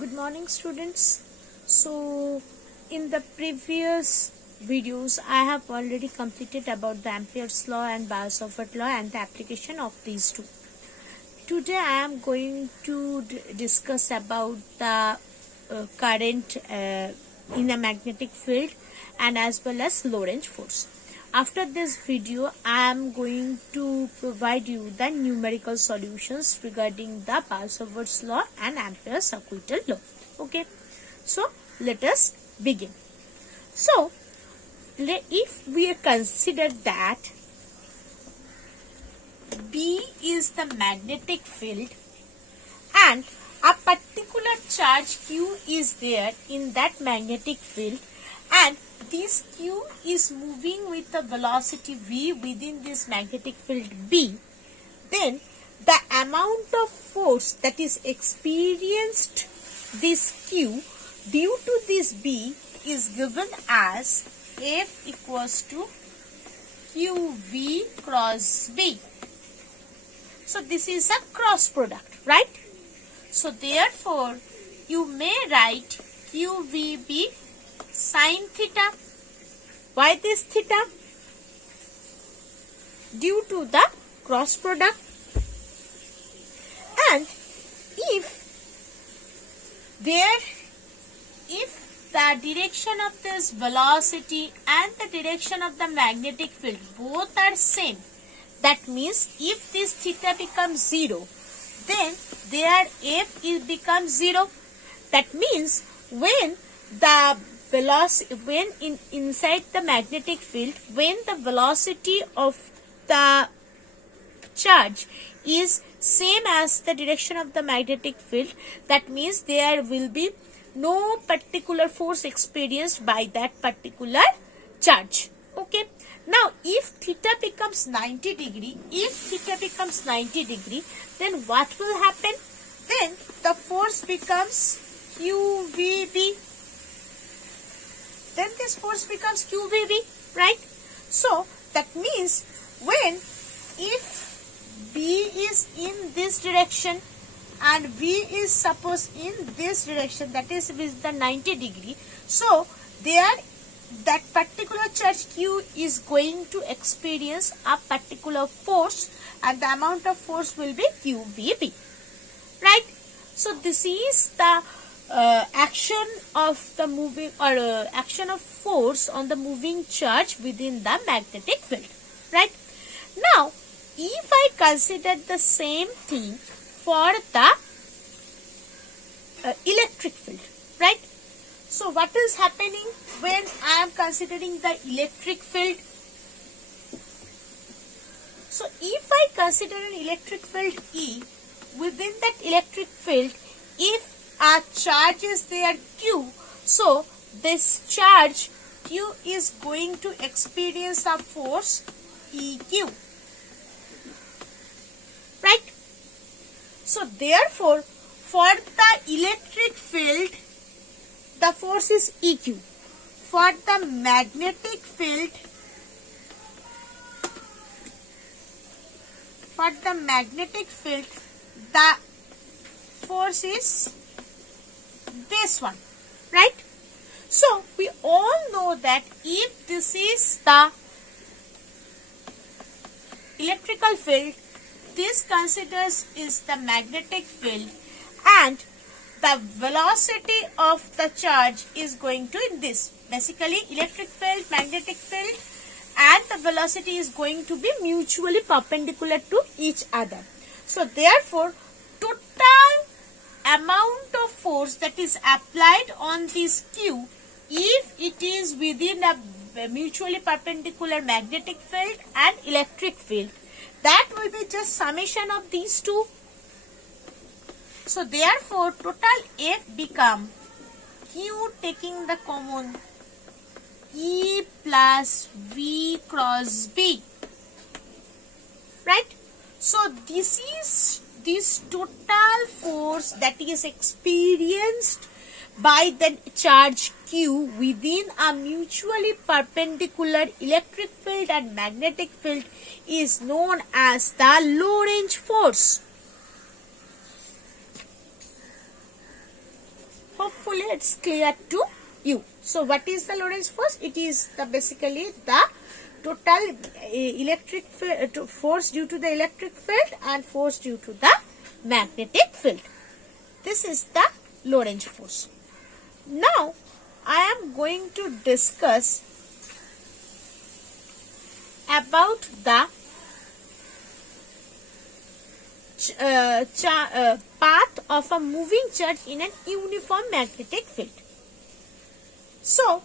Good morning, students. So in the previous videos I have already completed about the Ampere's law and Biot-Savart law and the application of these two. Today I am going to discuss about the current in a magnetic field and as well as Lorentz force. After this video, I am going to provide you the numerical solutions regarding the Biot-Savart's law and Ampere's circuital law. Okay, so let us begin. So, if we consider that B is the magnetic field and a particular charge Q is there in that magnetic field, and this Q is moving with the velocity V within this magnetic field B, then the amount of force that is experienced this Q due to this B is given as F equals to QV cross B. So this is a cross product, right? So therefore you may write QVB sin theta. Why this theta? Due to the cross product. And if the direction of this velocity and the direction of the magnetic field both are same, that means if this theta becomes 0, then their F becomes 0. That means when the velocity, inside the magnetic field, when the velocity of the charge is same as the direction of the magnetic field, that means there will be no particular force experienced by that particular charge. Okay. Now, if theta becomes 90 degree, then what will happen? Then the force becomes QVB. Then this force becomes QVB, right? So that means if B is in this direction and V is suppose in this direction, that is with the 90 degree, so that particular charge Q is going to experience a particular force, and the amount of force will be QVB, right? So this is the action of the moving or action of force on the moving charge within the magnetic field, right? Now, if I consider the same thing for the electric field, right? So what is happening when I am considering the electric field? So if I consider an electric field E, within that electric field, if a charge is there Q, so this charge Q is going to experience a force EQ, right? So therefore, for the electric field, the force is EQ. For the magnetic field, the force is this one, right? So we all know that if this is the electrical field, this considers is the magnetic field, and the velocity of the charge is going to in this. Basically, electric field, magnetic field, and the velocity is going to be mutually perpendicular to each other. So therefore, total amount of force that is applied on this Q, if it is within a mutually perpendicular magnetic field and electric field, that will be just summation of these two. So therefore, total F become Q taking the common E plus V cross B, right? So this total force that is experienced by the charge Q within a mutually perpendicular electric field and magnetic field is known as the Lorentz force. hopefully it's clear to you. So what is the Lorentz force? It is basically the total electric force due to the electric field and force due to the magnetic field. This is the Lorentz force. Now I am going to discuss about the path of a moving charge in an uniform magnetic field. So,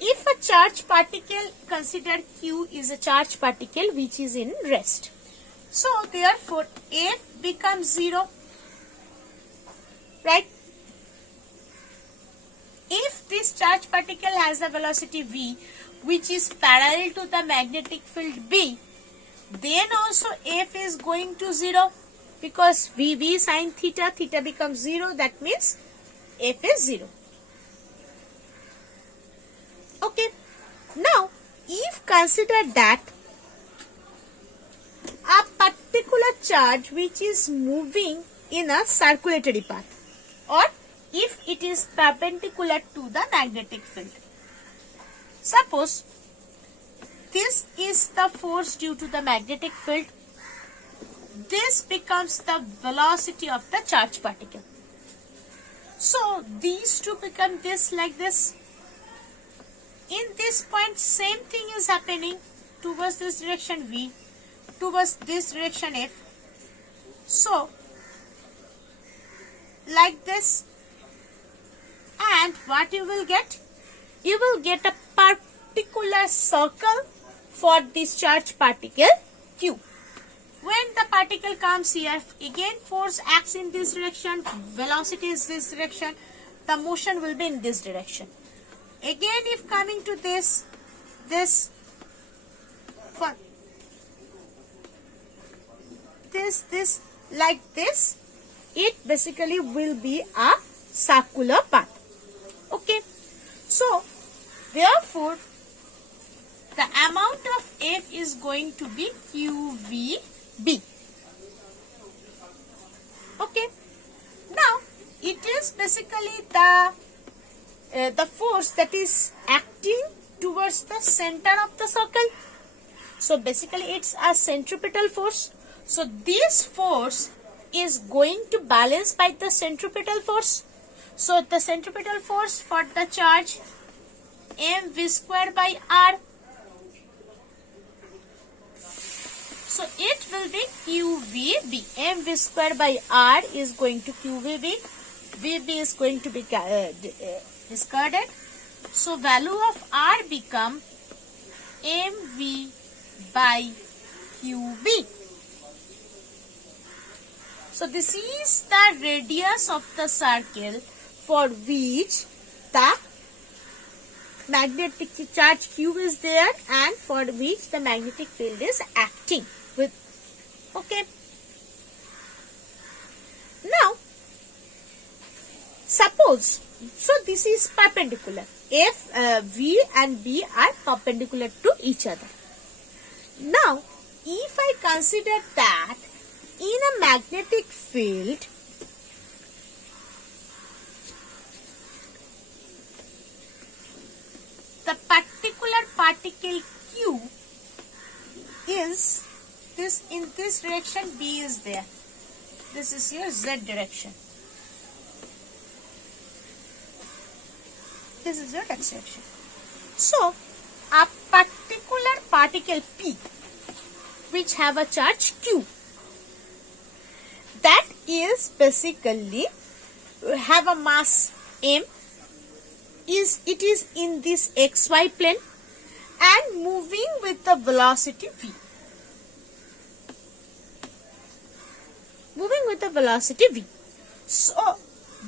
if a charged particle, consider Q is a charged particle which is in rest. So, therefore, F becomes 0, right? If this charged particle has a velocity v which is parallel to the magnetic field B, then also F is going to 0 because v sin theta, theta becomes 0, that means F is 0. Okay, now if consider that a particular charge which is moving in a circulatory path, or if it is perpendicular to the magnetic field. Suppose this is the force due to the magnetic field. This becomes the velocity of the charged particle. So these two become this like this. In this point, same thing is happening towards this direction v, towards this direction f. So like this, and what you will get? You will get a particular circle for this charged particle Q. When the particle comes here, again force acts in this direction, velocity is this direction, the motion will be in this direction. Again, if coming to this like this, it basically will be a circular path. Okay, so therefore the amount of F is going to be QVB. Okay, now it is basically the force that is acting towards the center of the circle. So basically it's a centripetal force. So this force is going to balance by the centripetal force. So the centripetal force for the charge mv square by r. So it will be QVB. mv square by r is going to QVB. VB is going to be discarded. So value of r become mv by QB. So this is the radius of the circle for which the magnetic charge Q is there and for which the magnetic field is acting with. Okay. Now, suppose, so this is perpendicular. If V and B are perpendicular to each other. Now, if I consider that in a magnetic field, the particular particle Q is this, in this direction B is there. This is your Z direction. This is your X direction. So, a particular particle P which have a charge Q, that is basically have a mass M, it is in this xy plane and moving with the velocity v. Moving with the velocity v. So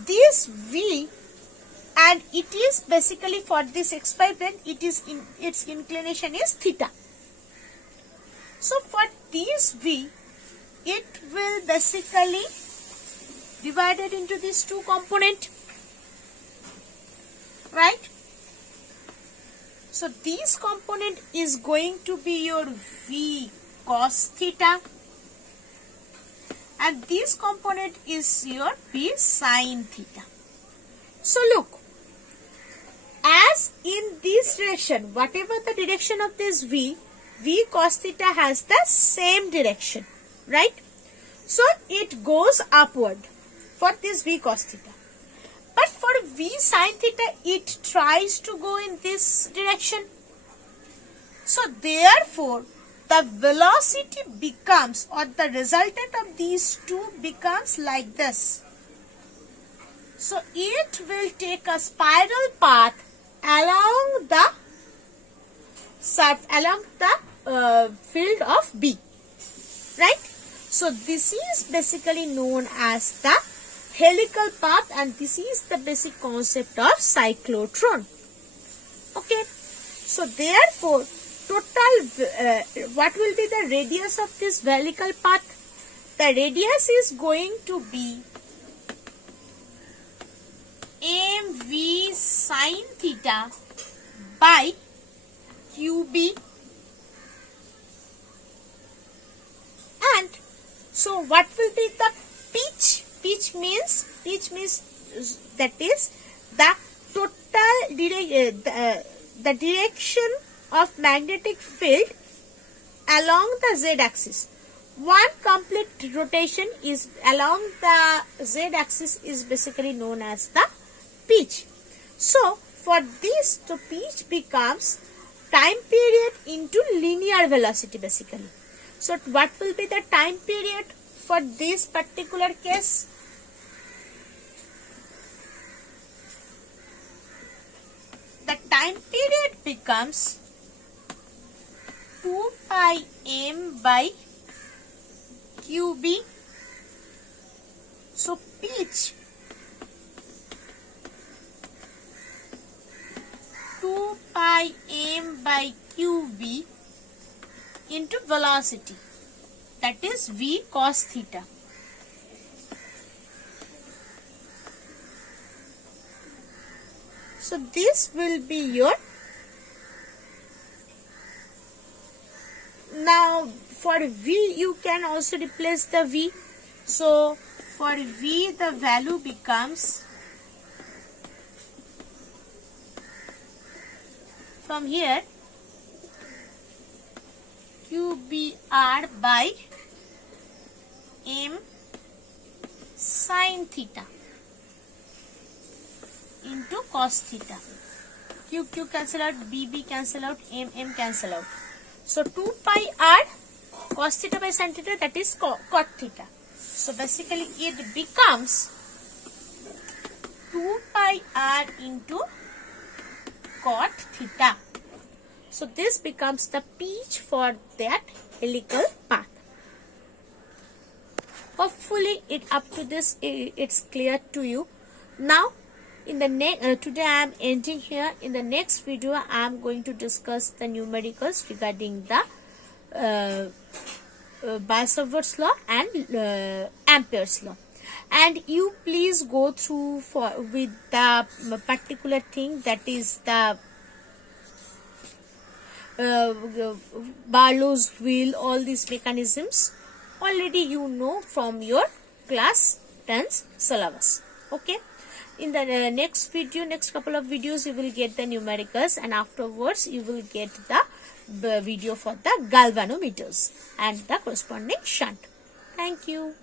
this v, and it is basically for this xy plane, it is in its inclination is theta. So for this v, it will basically divided into these two components, right? So this component is going to be your v cos theta, and this component is your V sin theta. So look, as in this direction, whatever the direction of this V cos theta has the same direction, right? So it goes upward for this V cos theta. But for V sin theta, it tries to go in this direction. So therefore, the velocity becomes, or the resultant of these two becomes like this. So it will take a spiral path along the field of B, right? So this is basically known as the helical path, and this is the basic concept of cyclotron. Okay, so therefore total what will be the radius of this helical path? The radius is going to be mv sin theta by qb, and so what will be the pitch? Pitch means that is the total the direction of magnetic field along the z-axis. One complete rotation is along the z-axis is basically known as the pitch. So for this, the pitch becomes time period into linear velocity basically. So what will be the time period for this particular case? The time period becomes 2 pi m by qb. So pitch 2 pi m by qb into velocity, that is v cos theta. So this will be your, now for v you can also replace the v. So for v the value becomes, from here, qbr by m sin theta into cos theta. Q cancel out, bb cancel out, m cancel out. So 2 pi r cos theta by sin theta, that is cot theta. So basically it becomes 2 pi r into cot theta. So this becomes the pitch for that helical path. Hopefully up to this it's clear to you. Now in the today I am ending here. In the next video I am going to discuss the numericals regarding the Biot-Savart's law and Ampere's law. And you please go through with the particular thing, that is the Barlow's wheel, all these mechanisms already you know from your class 10's syllabus. Okay, in the next video, next couple of videos, you will get the numericals, and afterwards you will get the video for the galvanometers and the corresponding shunt. Thank you.